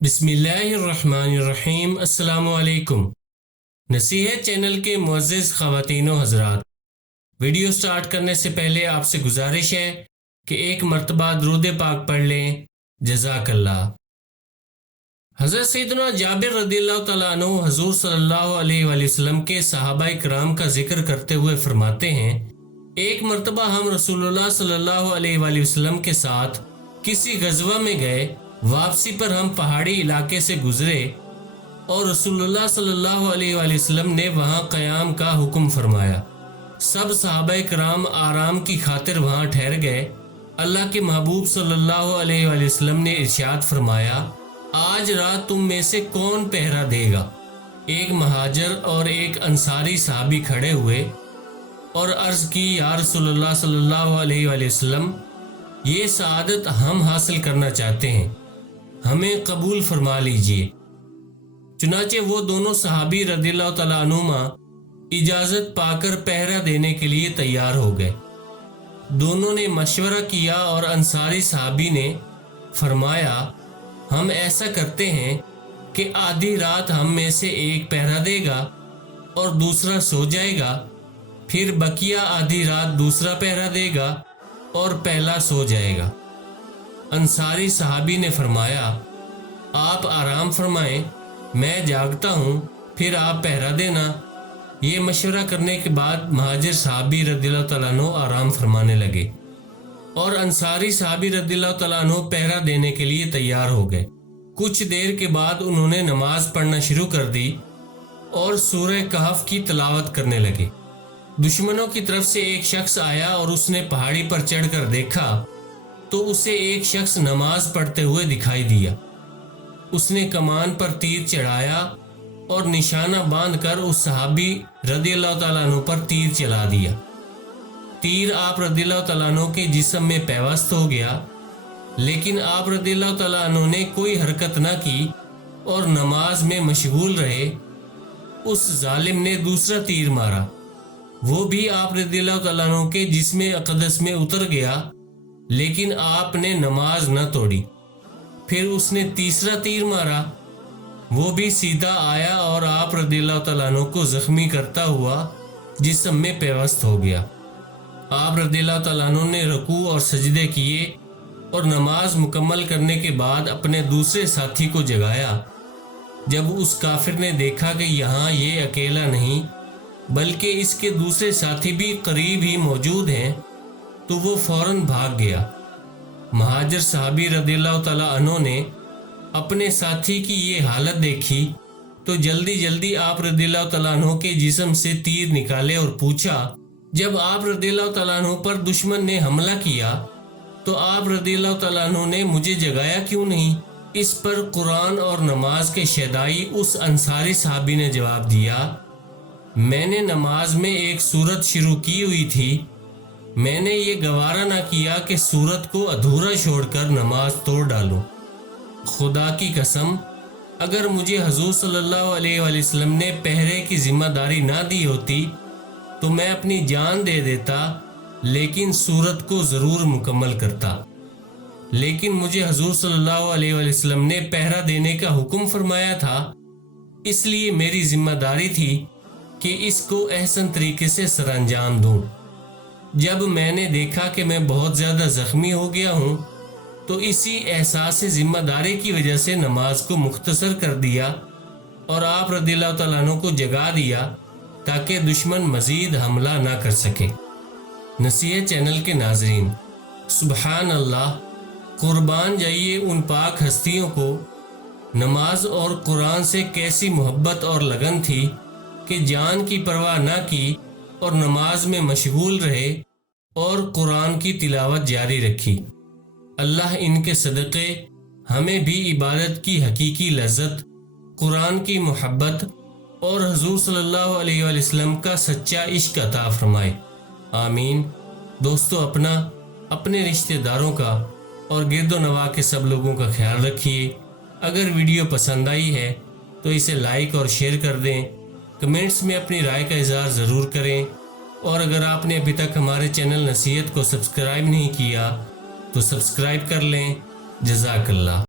बिस्मिल्लाहिर्रहमानिर्रहीम। अस्सलाम वालेकुम। नसीहत चैनल के मुअज़्ज़िज़ ख़वातीन व हज़रात, वीडियो स्टार्ट करने से पहले आपसे गुजारिश है कि एक मरतबा दुरूद पाक पढ़ लें। जज़ाकल्लाह। हज़रत सैयदना जाबिर रज़ियल्लाहु तआला अन्हु हुज़ूर सल्लल्लाहु अलैहि वसल्लम के सहाबाए किराम का जिक्र करते हुए फरमाते हैं, एक मरतबा हम रसूलुल्लाह सल्लल्लाहु अलैहि वसल्लम के साथ किसी गज़वा में गए। वापसी पर हम पहाड़ी इलाके से गुजरे और रसूलुल्लाह सल्लल्लाहु अलैहि वसल्लम ने वहाँ क़याम का हुक्म फरमाया। सब सहाबाए किराम आराम की खातिर वहाँ ठहर गए। अल्लाह के महबूब सल्लल्लाहु अलैहि वसल्लम ने इरशाद फरमाया, आज रात तुम में से कौन पहरा देगा? एक महाजर और एक अंसारी सहाबी खड़े हुए और अर्ज़ की, या रसूलुल्लाह सल्लल्लाहु अलैहि वसल्लम, ये सआदत हम हासिल करना चाहते हैं, हमें कबूल फरमा लीजिए। चुनाचे वो दोनों सहाबी रज़ियल्लाहु तआला अन्हुमा इजाज़त पाकर पहरा देने के लिए तैयार हो गए। दोनों ने मशवरा किया और अंसारी सहाबी ने फरमाया, हम ऐसा करते हैं कि आधी रात हम में से एक पहरा देगा और दूसरा सो जाएगा, फिर बकिया आधी रात दूसरा पहरा देगा और पहला सो जाएगा। अंसारी सहाबी ने फरमाया, आप आराम फरमाएं, मैं जागता हूँ, फिर आप पहरा देना। ये मशवरा करने के बाद महाजिर सहाबी रज़ियल्लाहु तआला अन्हु आराम फरमाने लगे और अंसारी सहाबी रज़ियल्लाहु तआला अन्हु पहरा देने के लिए तैयार हो गए। कुछ देर के बाद उन्होंने नमाज पढ़ना शुरू कर दी और सूरह कहफ की तिलावत करने लगे। दुश्मनों की तरफ से एक शख्स आया और उसने पहाड़ी पर चढ़कर देखा तो उसे एक शख्स नमाज पढ़ते हुए दिखाई दिया। उसने कमान पर तीर चढ़ाया और निशाना बांधकर उस सहाबी रज़ियल्लाहु तआला अन्हु पर तीर चला दिया। तीर आप रज़ियल्लाहु तआला अन्हु के जिस्म में पैवस्त हो गया, लेकिन आप रज़ियल्लाहु तआला अन्हु ने कोई हरकत न की और नमाज में मशगूल रहे। उस जालिम ने दूसरा तीर मारा, वो भी आप रज़ियल्लाहु तआला अन्हु के जिस्म अक़दस में उतर गया, लेकिन आपने नमाज न तोड़ी। फिर उसने तीसरा तीर मारा, वो भी सीधा आया और आप रज़ियल्लाहु तआला अन्हु को ज़ख्मी करता हुआ जिस्म में पैवस्त हो गया। आप रज़ियल्लाहु तआला अन्हु ने रुकू और सजदे किए और नमाज मुकम्मल करने के बाद अपने दूसरे साथी को जगाया। जब उस काफिर ने देखा कि यहाँ ये अकेला नहीं बल्कि इसके दूसरे साथी भी करीब ही मौजूद हैं, तो वो फौरन भाग गया। महाजिर सहाबी रज़ियल्लाहु तआला अन्हु ने अपने साथी की ये हालत देखी तो जल्दी जल्दी आप रज़ियल्लाहु तआला अन्हु के जिस्म से तीर निकाले और पूछा, जब आप रज़ियल्लाहु तआला अन्हु पर दुश्मन ने हमला किया तो आप रज़ियल्लाहु तआला अन्हु ने मुझे जगाया क्यों नहीं? इस पर कुरान और नमाज के शदाई उस अंसारी सहाबी ने जवाब दिया, मैंने नमाज में एक सूरत शुरू की हुई थी, मैंने ये गवारा ना किया कि सूरत को अधूरा छोड़कर नमाज तोड़ डालूं। खुदा की कसम, अगर मुझे हुज़ूर सल्लल्लाहु अलैहि वसल्लम ने पहरे की जिम्मेदारी ना दी होती तो मैं अपनी जान दे देता, लेकिन सूरत को ज़रूर मुकम्मल करता। लेकिन मुझे हुज़ूर सल्लल्लाहु अलैहि वसल्लम ने पहरा देने का हुक्म फरमाया था, इसलिए मेरी जिम्मेदारी थी कि इसको एहसन तरीके से सरअंजाम दूं। जब मैंने देखा कि मैं बहुत ज़्यादा ज़ख्मी हो गया हूँ तो इसी एहसास ज़िम्मेदारी की वजह से नमाज को मुख्तसर कर दिया और आप रज़ियल्लाहु तआला अन्हु को जगा दिया ताकि दुश्मन मज़ीद हमला ना कर सके। नसीहत चैनल के नाज़रीन, सुबहान अल्लाह, कुर्बान जाइए उन पाक हस्तियों को, नमाज और कुरान से कैसी मोहब्बत और लगन थी कि जान की परवाह ना की और नमाज में मशगूल रहे और कुरान की तिलावत जारी रखी। अल्लाह इनके सदक़े हमें भी इबादत की हकीकी लज़्ज़त, कुरान की मोहब्बत और हुज़ूर सल्लल्लाहु अलैहि वसल्लम का सच्चा इश्क अता फरमाए। आमीन। दोस्तों, अपना, अपने रिश्तेदारों का और गिरदो नवा के सब लोगों का ख्याल रखिए। अगर वीडियो पसंद आई है तो इसे लाइक और शेयर कर दें। कमेंट्स में अपनी राय का इज़हार ज़रूर करें और अगर आपने अभी तक हमारे चैनल नसीहत को सब्सक्राइब नहीं किया तो सब्सक्राइब कर लें। जज़ाकल्लाह।